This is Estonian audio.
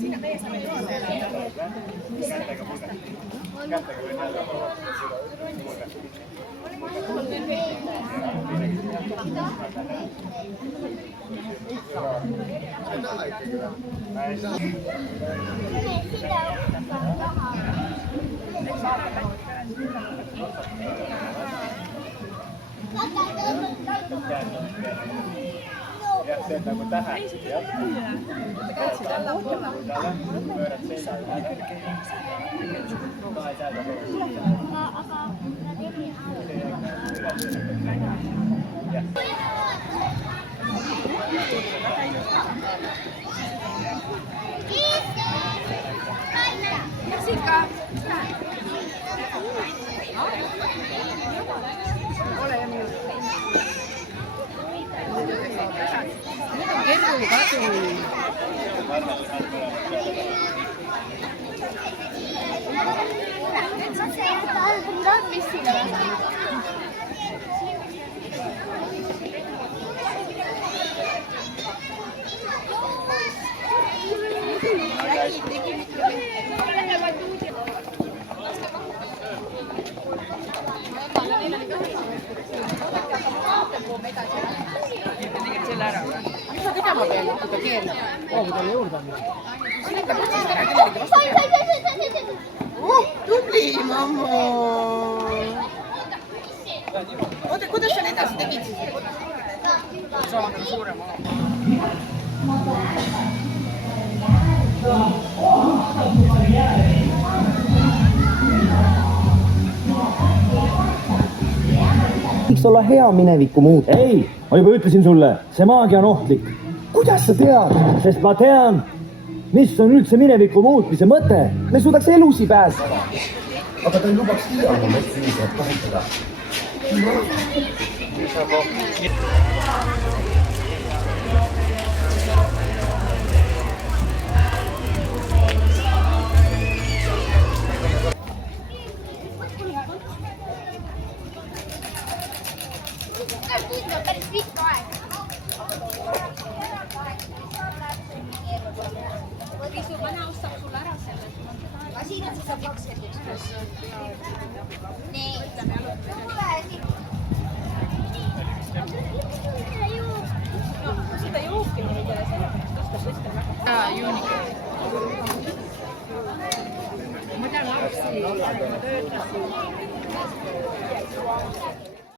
Siinä teessä me Jätetäänkö tähän? Tällä pyörät sisään. Tai täältä. Jessica! Ole ja minun. Nyt on Kerru katu. Mitä mä teen tuota kieltä? Onko tänne juurta? Tubli, mammo! Kuidas sa edasi tegid? See on suurem ala. Võiks olla hea minevikku muuta. Ei, ma juba ütlesin sulle, see maagia on ohtlik. Kuidas sa tead? Sest ma tean, mis on üldse mineviku muutmise mõte. Me suudaks elusi pääseda. Aga ta ei lubaks iialgi metsiliselt kahitada. Sitä juukin oli vielä selvästi. Mitä lapsia?